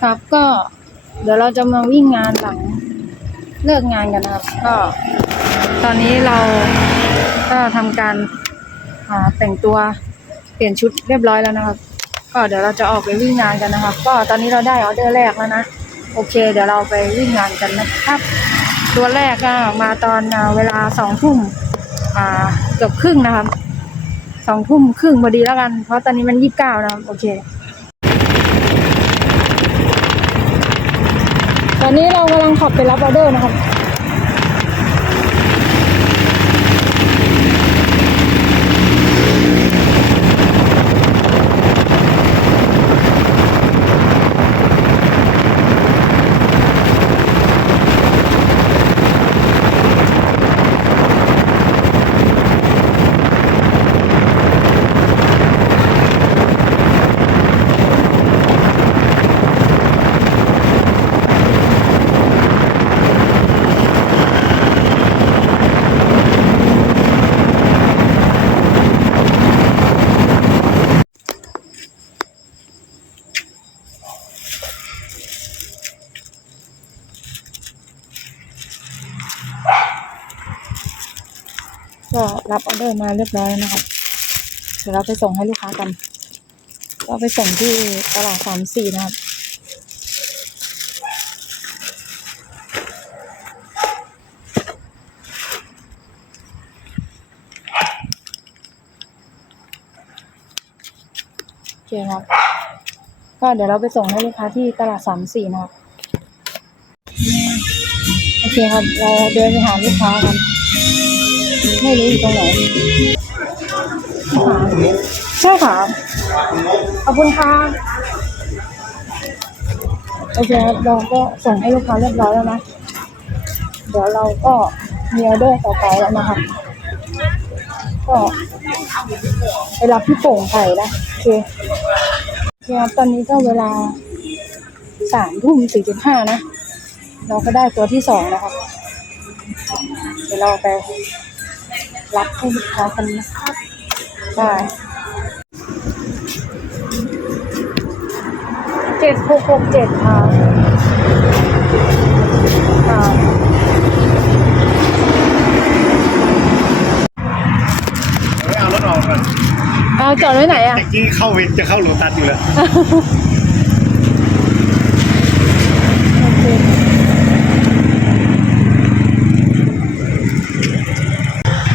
ครับก็เดี๋ยวเราจะมาวิ่งงานหลังเลิกงานกันนะครับ ก็ ตอนนี้เราก็ทำการาแต่งตัวเปลี่ยนชุดเรียบร้อยแล้วนะครับ ก็เดี๋ยวเราจะออกไปวิ่งงานกันนะครับ ก็ตอนนี้เราได้ออเดอร์แรกแล้วนะโอเค เดี๋ยวเราไปวิ่งงานกันนะครับ ตัวแรกก็มาตอนเวลาสองทุ่มเกือบครึ่งนะครับสองทุ่มครึ่งพอดีแล้วกัน เพราะตอนนี้มันยี่สิบเก้านะโอเค ตอนนี้เรากำลังขับไปรับออเดอร์นะครับ ก็รับออเดอร์มาเรียบร้อยนะครับเดี๋ยวเราไปส่งให้ลูกค้ากัน ก็ไปส่งที่ตลาดสามสี่นะครับโอเคครับ ก็เดี๋ยวเราไปส่งให้ลูกค้าที่ตลาดสามสี่นะครับ โอเคครับ เราเดินไปหาลูกค้ากัน ไม่รู้อยู่ตรงไหนใช่ค่ะขอบคุณค่ะโอเคครับเราก็ส่งให้ลูกค้าเรียบร้อยแล้วนะ เดี๋ยวเราก็มีออเดอร์ต่อไปแล้วนะครับก็ไปรับที่โป่งไผ่นะโอเคโอเคครับตอนนี้ก็เวลาสามทุ่มสี่สิบห้านะ เราก็ได้ตัวที่สองนะครับ เดี๋ยวเราไป รับให้ลูกค้ากันนะครับได้เจ็ดหกหกเจ็ดค่ะค่ะไม่เอารถออกก่อนเอาจอดไว้ไหนอะ ตะกี้เข้าเวรจะเข้าโลตัสอยู่แล้ว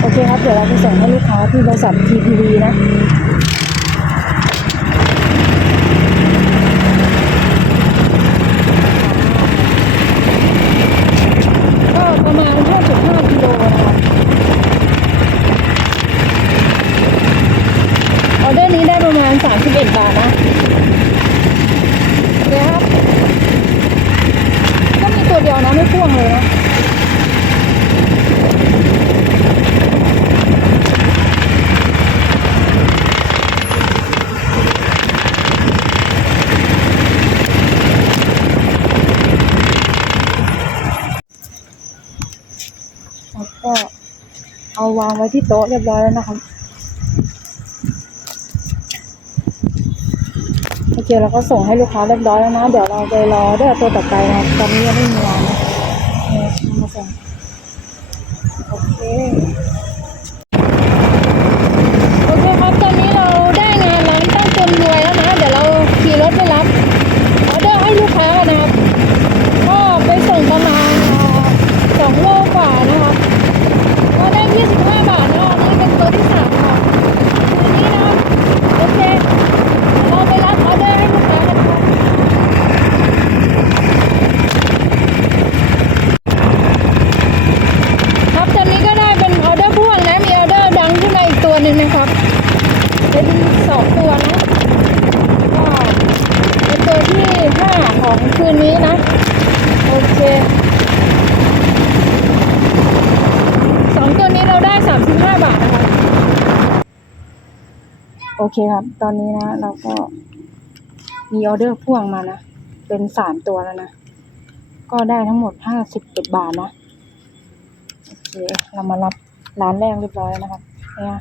โอเคโอ เราไปส่งให้ลูกค้าที่บริษัท TPV นะ ก็ประมาณ 5.5กิโลนะคะออเดอร์นี้ได้ประมาณ 31 บาทนะเดี๋ยวครับ ก็มีตัวเดียวนะ ไม่พ่วงเลยนะ แล้ว ก็เอาวางไว้ที่โต๊ะเรียบร้อยแล้วนะคะโอเคเราก็ส่งให้ลูกค้าเรียบร้อยแล้วนะ เดี๋ยวเราไปรอเด้อตัวต่อไปนะตอนนี้ยังไม่มีวางนะเนี่ยมาส่งโอเค โอเคครับ ตอนนี้เราได้งานร้านตั้งจนรวยแล้วนะ เดี๋ยวเราขี่รถไปรับออเดอร์ให้ลูกค้ากันนะครับ ก็ไปส่งประมาณสองโลกว่านะครับ ก็ได้ 25 บาทนะครับนี่เป็นตัวที่สามค่ะตัวนี้นะครับโอเค เราไปรับออเดอร์ให้ลูกค้ากันครับครับตอนนี้ก็ได้เป็นออเดอร์พ่วงนะ มีออเดอร์ดังขึ้นมาอีกตัวหนึ่งนะครับ เป็นสองตัวนะ ก็เป็นตัวที่ห้า ของคืนนี้นะ โอเคสองตัวนี้เราได้สามสิบห้าบาทนะคะ โอเคครับ ตอนนี้นะ เราก็มีออเดอร์พ่วงมานะ เป็นสามตัวแล้วนะ ก็ได้ทั้งหมดห้าสิบเจ็ดบาทนะ โอเค เรามารับร้านแรกเรียบร้อยแล้วนะครับ เนี่ย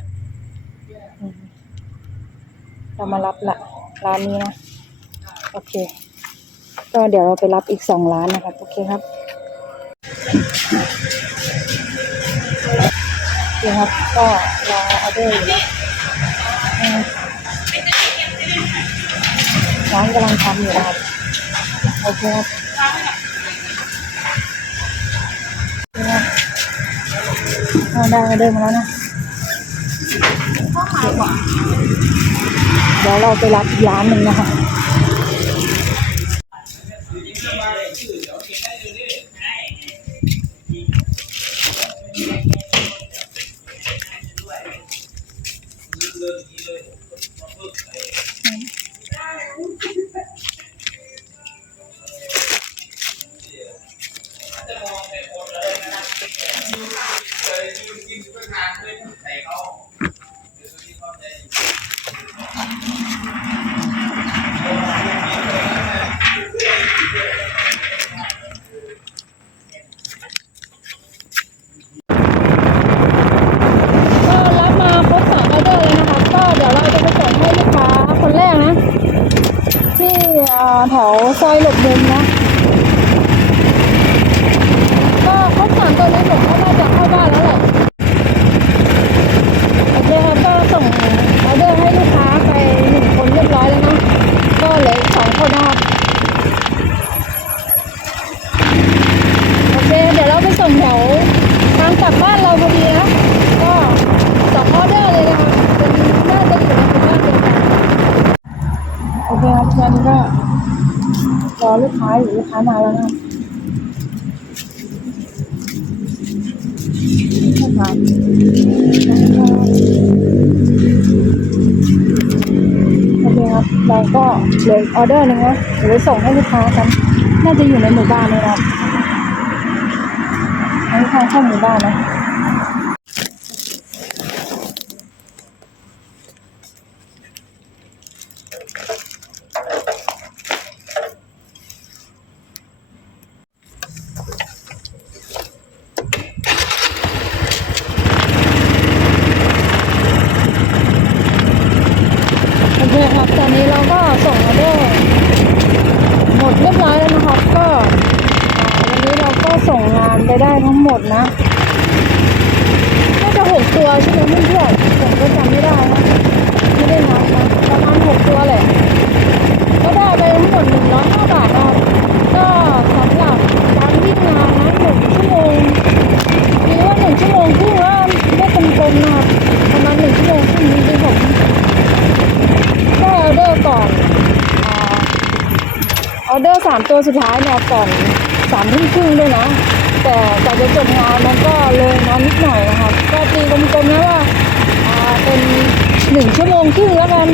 เรามารับละร้านนี้นะ โอเค ก็เดี๋ยวเราไปรับอีกสองร้านนะครับโอเคครับโอเคครับก็รอออเดอร์อยู่นะร้านกำลังทำอยู่นะครับโอเคครับโอเคครับอ่าได้ออเดอร์มาแล้วนะเดี๋ยวเราไปรับอีกร้านหนึ่งนะคะ อลูกค้าอยู่ลูกค้ามาแล้วนะลูกค้โอเคครับเราก็เหลือออเดอร์หนึงนะเดี๋ยวส่งให้ลูกค้ากัน น่าจะอยู่ในหมู่บ้านเลยครับให้ลูกค้าเข้าหมู่บ้านนะ โอเคครับ ตอนนี้เราก็ส่งออเดอร์หมดเรียบร้อยแล้วนะครับ ก็อ่าวันนี้เราก็ส่งงาน ไปได้ทั้งหมดนะน่าจะหกตัวใช่ไหมเพื่อนๆผมก็จำไม่ได้นะไม่ได้นับนะประมาณหกตัวแหละก็ได้ไปทั้งหมดหนึ่งร้อยห้าบาทนะก็สำหรับการวิ่งงานนะหนึ่งชั่วโมงคิดว่าหนึ่งชั่วโมงครึ่งว่าได้กลมๆนะประมาณหนึ่งชั่วโมงครึ่งจริงๆผมได้ออเดอร์ก่อนอ่าออเดอร์สามตัวสุดท้ายเนี่ยก่อนสามทุ่มครึ่งด้วยนะ แต่กว่าจะจบงานมันก็เลยมานิดหน่อยนะคะก็ตีกลมๆนะว่าเป็นหนึ่งชั่วโมงครึ่งแล้วกัน